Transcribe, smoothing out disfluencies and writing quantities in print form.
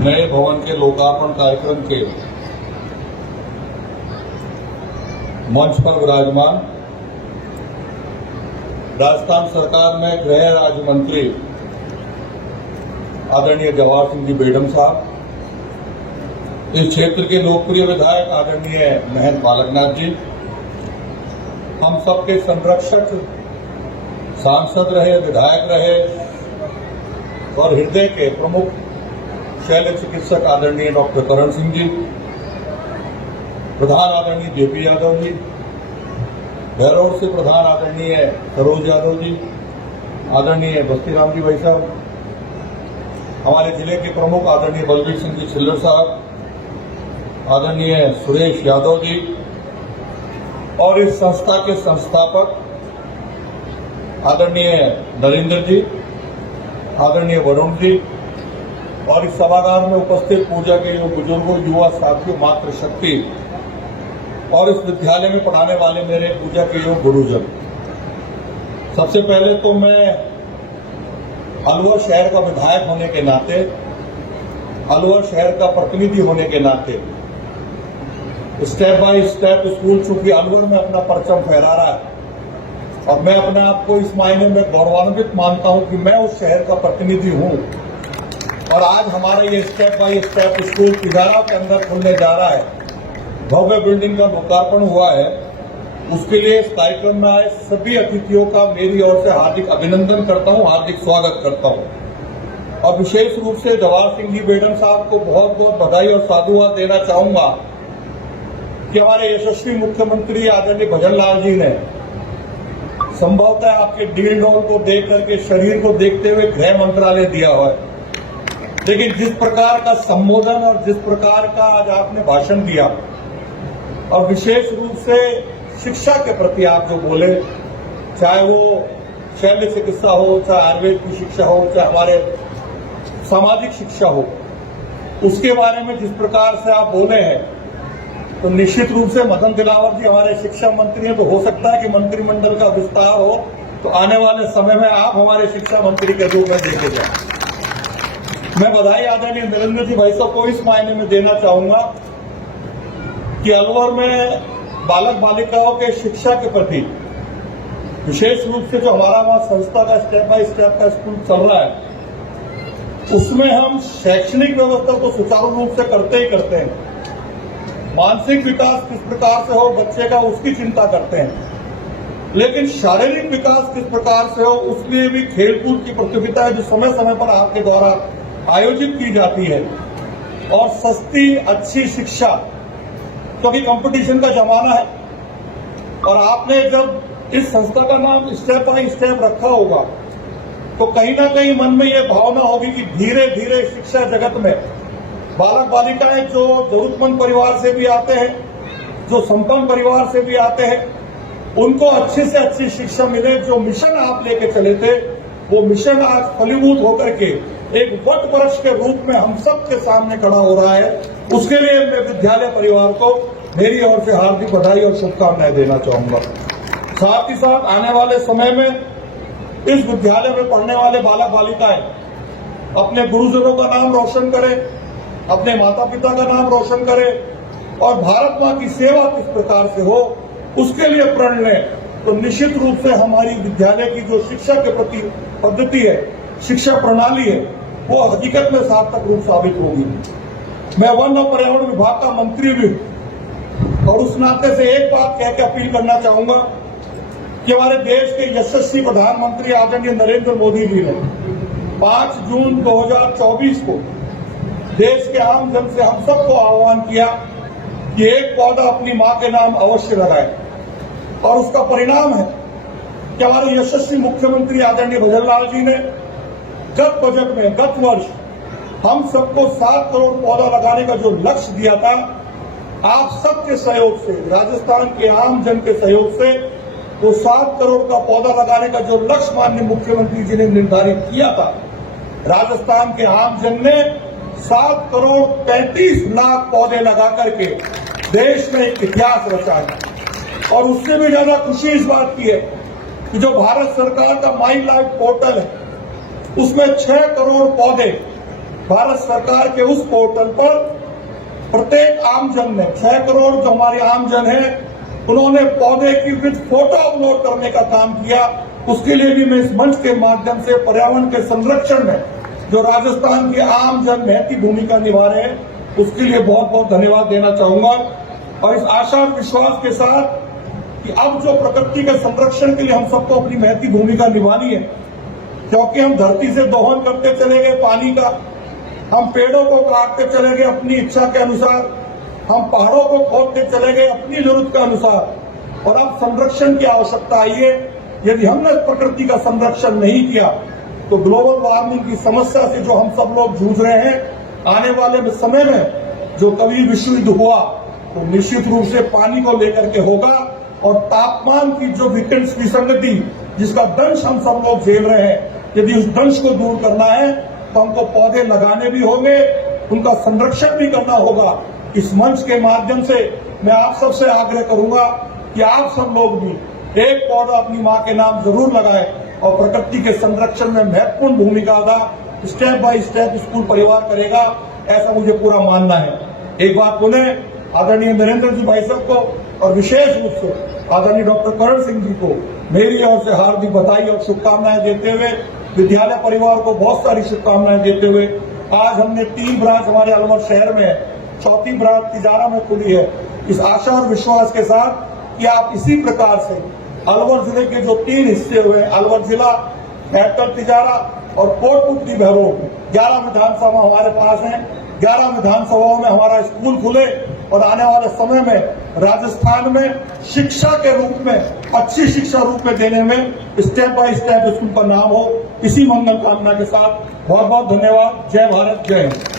नए भवन के लोकार्पण कार्यक्रम के मंच पर विराजमान राजस्थान सरकार में गृह राज्य मंत्री आदरणीय जवाहर सिंह जी बेडम साहब, इस क्षेत्र के लोकप्रिय विधायक आदरणीय महंत बालकनाथ जी, हम सबके संरक्षक, सांसद रहे, विधायक रहे और हृदय के प्रमुख शल्य चिकित्सक आदरणीय डॉक्टर करण सिंह जी, प्रधान आदरणीय जेपी यादव जी, भैरव से प्रधान आदरणीय सरोज यादव जी, आदरणीय बस्तीराम जी भाई साहब, हमारे जिले के प्रमुख आदरणीय बलबीर सिंह जी छिल्लर साहब, आदरणीय सुरेश यादव जी और इस संस्था के संस्थापक आदरणीय नरेंद्र जी, आदरणीय वरुण जी और इस सभागार में उपस्थित पूजा के बुजुर्गों, युवा साथियों, मातृशक्ति और इस विद्यालय में पढ़ाने वाले मेरे पूजा के योग गुरुजन, सबसे पहले तो मैं अलवर शहर का विधायक होने के नाते, अलवर शहर का प्रतिनिधि होने के नाते स्टेप बाय स्टेप स्कूल चूंकि अलवर में अपना परचम फहरा रहा है और मैं अपने आप को इस मायने में गौरवान्वित मानता हूं कि मैं उस शहर का प्रतिनिधि हूं और आज हमारा ये step by step school Tijara के अंदर खुलने जा रहा है। भव्य बिल्डिंग का लोकार्पण हुआ है, उसके लिए इस कार्यक्रम में आए सभी अतिथियों का मेरी ओर से हार्दिक अभिनंदन करता हूं, हार्दिक स्वागत करता हूं और विशेष रूप से जवाहर सिंह जी बेडम साहब को बहुत बहुत बधाई और साधुवाद देना चाहूंगा कि हमारे यशस्वी मुख्यमंत्री आदरणीय भजन लाल जी ने संभवतः आपके डील डॉल को देख करके, शरीर को देखते हुए गृह मंत्रालय दिया हुआ है, लेकिन जिस प्रकार का संबोधन और जिस प्रकार का आज आपने भाषण दिया और विशेष रूप से शिक्षा के प्रति आप जो बोले, चाहे वो शल्य चिकित्सा हो, चाहे आयुर्वेद की शिक्षा हो, चाहे हमारे सामाजिक शिक्षा हो, उसके बारे में जिस प्रकार से आप बोले हैं, तो निश्चित रूप से मदन दिलावर जी हमारे शिक्षा मंत्री हैं, तो हो सकता है कि मंत्रिमंडल का विस्तार हो तो आने वाले समय में आप हमारे शिक्षा मंत्री के रूप में देखे जाए। मैं बधाई आदरणीय नरेंद्र जी भाई साहब को इस मायने में देना चाहूंगा कि अलवर में बालक बालिकाओं के शिक्षा के प्रति विशेष रूप से जो हमारा वहां संस्था का स्टेप बाय स्टेप का स्कूल चल रहा है, उसमें हम शैक्षणिक व्यवस्था को सुचारू रूप से करते ही करते हैं। मानसिक विकास किस प्रकार से हो बच्चे का, उसकी चिंता करते हैं, लेकिन शारीरिक विकास किस प्रकार से हो उसके लिए भी खेलकूद की प्रतियोगिताएं जो समय समय पर आपके द्वारा आयोजित की जाती है और सस्ती अच्छी शिक्षा, क्योंकि कंपटीशन का जमाना है और आपने जब इस संस्था का नाम स्टेप बाय स्टेप रखा होगा तो कहीं ना कहीं मन में ये भावना होगी कि धीरे धीरे शिक्षा जगत में बालक बालिकाएं जो जरूरतमंद परिवार से भी आते हैं, जो संपन्न परिवार से भी आते हैं, उनको अच्छी से अच्छी शिक्षा मिले। जो मिशन आप लेके चले थे वो मिशन आज फलीभूत होकर के एक वट वृक्ष के रूप में हम सबके सामने खड़ा हो रहा है। उसके लिए मैं विद्यालय परिवार को मेरी ओर से हार्दिक बधाई और शुभकामनाएं देना चाहूंगा। साथ ही साथ आने वाले समय में इस विद्यालय में पढ़ने वाले बालक बालिकाएं अपने गुरुजनों का नाम रोशन करें, अपने माता पिता का नाम रोशन करें और भारत मां की सेवा किस प्रकार से हो उसके लिए प्रण लें, तो निश्चित रूप से हमारी विद्यालय की जो शिक्षा के प्रति पद्धति है, शिक्षा प्रणाली है, वो हकीकत में सार्थक रूप साबित होगी। मैं वन और पर्यावरण विभाग का मंत्री भी हूं और उस नाते से एक बात कह के अपील करना चाहूंगा कि हमारे देश के यशस्वी प्रधानमंत्री आदरणीय नरेंद्र मोदी जी ने 5 जून 2024 को देश के आम जन से हम सबको आह्वान किया कि एक पौधा अपनी मां के नाम अवश्य लगाए और उसका परिणाम है कि हमारे यशस्वी मुख्यमंत्री आदरणीय भजन लाल जी ने गत बजट में गत वर्ष हम सबको 7 करोड़ पौधा लगाने का जो लक्ष्य दिया था, आप सबके सहयोग से, राजस्थान के आम जन के सहयोग से वो 7 करोड़ का पौधा लगाने का जो लक्ष्य माननीय मुख्यमंत्री जी ने निर्धारित किया था, राजस्थान के आम जन ने 7 करोड़ 35 लाख पौधे लगा करके देश में एक इतिहास रचा है। और उससे भी ज्यादा खुशी इस बात की है कि जो भारत सरकार का माई लाइफ पोर्टल है, उसमें 6 करोड़ पौधे भारत सरकार के उस पोर्टल पर प्रत्येक आमजन ने 6 करोड़ जो हमारे आमजन है उन्होंने पौधे की विद फोटो अपलोड करने का काम किया। उसके लिए भी मैं इस मंच के माध्यम से पर्यावरण के संरक्षण में जो राजस्थान के आमजन महती भूमिका निभा रहे हैं उसके लिए बहुत बहुत धन्यवाद देना चाहूंगा। और इस आशा और विश्वास के साथ कि अब जो प्रकृति के संरक्षण के लिए हम सबको अपनी महती भूमिका निभानी है, क्योंकि हम धरती से दोहन करते चले गए पानी का, हम पेड़ों को काटते चले गए अपनी इच्छा के अनुसार, हम पहाड़ों को खोदते चले गए अपनी जरूरत के अनुसार, और अब संरक्षण की आवश्यकता आई है। यदि हमने प्रकृति का संरक्षण नहीं किया तो ग्लोबल वार्मिंग की समस्या से जो हम सब लोग जूझ रहे हैं, आने वाले समय में जो कभी विश्व युद्ध हुआ तो निश्चित रूप से पानी को लेकर के होगा। और तापमान की जो विसंगति जिसका दंश हम सब लोग झेल रहे हैं, यदि उस दंश को दूर करना है तो हमको पौधे लगाने भी होंगे, उनका संरक्षण भी करना होगा। इस मंच के माध्यम से मैं आप सबसे आग्रह करूंगा कि आप सब लोग भी एक पौधा अपनी मां के नाम जरूर लगाएं और प्रकृति के संरक्षण में महत्वपूर्ण भूमिका अदा स्टेप बाय स्टेप स्कूल परिवार करेगा, ऐसा मुझे पूरा मानना है। एक बात पुनः आदरणीय नरेंद्र जी भाई साहब को और विशेष रूप से आदरणीय डॉक्टर करण सिंह जी को मेरी ओर से हार्दिक बधाई और शुभकामनाएं देते हुए, विद्यालय परिवार को बहुत सारी शुभकामनाएं देते हुए, आज हमने 3 ब्रांच हमारे अलवर शहर में है, 4थी ब्रांच तिजारा में खुली है। इस आशा और विश्वास के साथ कि आप इसी प्रकार से अलवर जिले के जो 3 हिस्से हुए, अलवर जिला, हैदर तिजारा और कोटपुतली भैरों, 11 विधानसभा हमारे पास हैं, 11 विधानसभाओं में हमारा स्कूल खुले और आने वाले समय में राजस्थान में शिक्षा के रूप में, अच्छी शिक्षा रूप में देने में स्टेप बाय स्टेप स्कूल का नाम हो। इसी मंगल कामना के साथ बहुत बहुत धन्यवाद। जय भारत, जय हिंद।